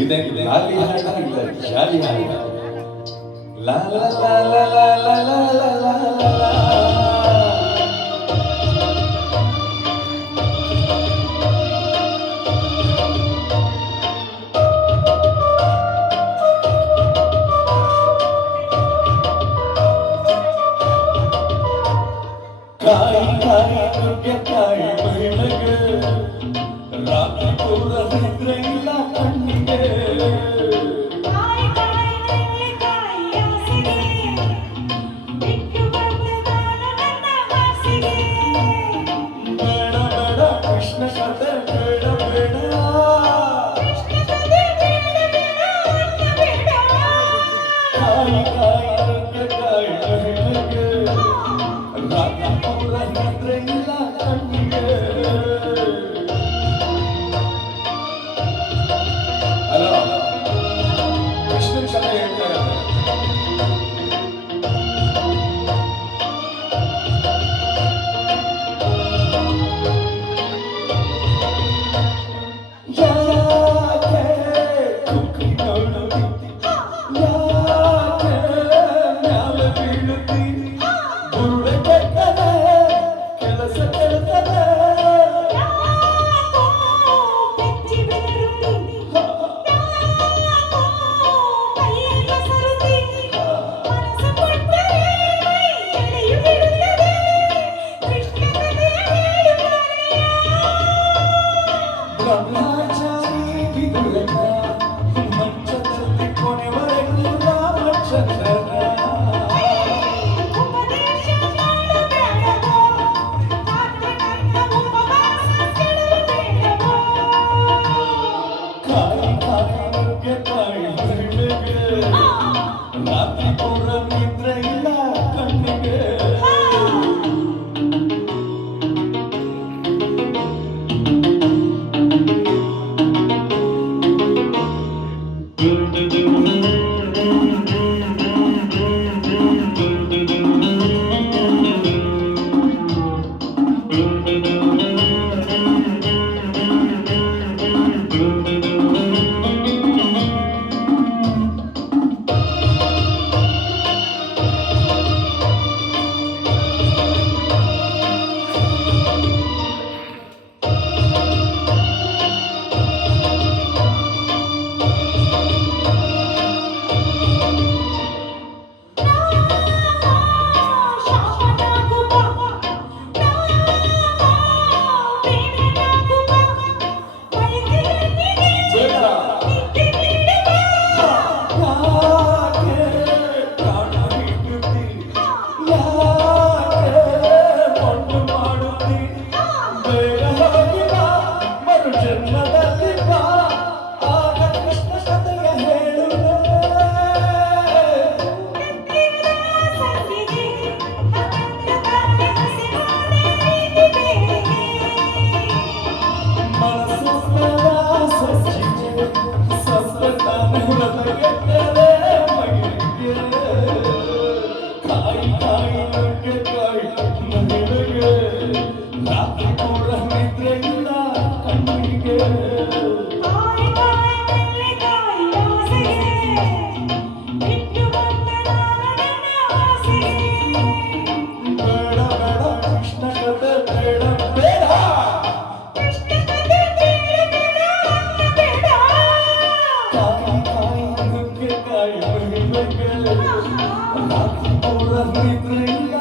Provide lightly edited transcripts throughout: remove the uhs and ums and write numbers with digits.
ಇದಕ್ಕೆ ಲಾಲಿ ಹಾಡ ಇಲ್ಲ ಶಾಲಿ ಹಾಡ ಲಾ ಲಾ ಲಾ ಲಾ ಲಾ ಲಾ ಲಾ ಲಾ ಲಾ ಕಾಯಿ ಕಾಯಿ ನುಗ್ಗೆಕಾಯಿ ಮಹಿಳೆಗೆ ರಾತ್ರಿ ಪೂರ ನಿದ್ರೆ ಇಲ್ಲ ಕಣ್ಣಿಗೆ ಬೇಡ ಬೇಡ ಕೃಷ್ಣ ಕಥೆ ಬೇಡ ಬೇಡ ಕಾಯಿ ಕಾಯಿ ನುಗ್ಗೆಕಾಯಿ ಮಹಿಳೆಗೆ ರಾತ್ರಿ ಪೂರ ನಿದ್ರೆ ಇಲ್ಲ ಕಣ್ಣಿಗೆ ಅಲ್ಲ ಕೃಷ್ಣನ ಕಥೆ ಹೇಳ್ತಾರೆ ಯಾಕೆ ಕುಕ್ಕಿ ನೋಡುತ್ತಿ ಯಾಕೆ ಮ್ಯಾಲೆ ಬೀಳುತ್ತಿ ಬುರುಡೆ ಕೆಟ್ಟದೆ ಕೆಲಸ ಕೆಡ್ತದೆ ಬ್ರಹ್ಮಚಾರಿ ಬಿದುರನ ಮಂಚದಲ್ಲಿ ಕೊನೆವರೆಗೂ ರಾಮಚಂದ್ರನ ಕಾಯಿ ಕಾಯಿ ನುಗ್ಗೆಕಾಯಿ ಮಹಿಳೆಗೆ ರಾತ್ರಿ ಪೂರ ನಿದ್ರೆ ಇಲ್ಲ ಕಣ್ಣಿಗೆ ರಾತ್ರಿ ಪೂರ ನಿದ್ರೆ ಇಲ್ಲ ಕಣ್ಣಿಗೆ ಬೇಡ ಬೇಡ ಕೃಷ್ಣ ಕಥೆ ಬೇಡ ಬೇಡ ಕಾಯಿ ಕಾಯಿ ನುಗ್ಗೆಕಾಯಿ ಮಹಿಳೆಗೆ ರಾತ್ರಿ ಪೂರ ನಿದ್ರೆ ಇಲ್ಲ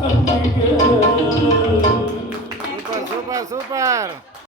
ಕಣ್ಣಿಗೆ Super, super, super.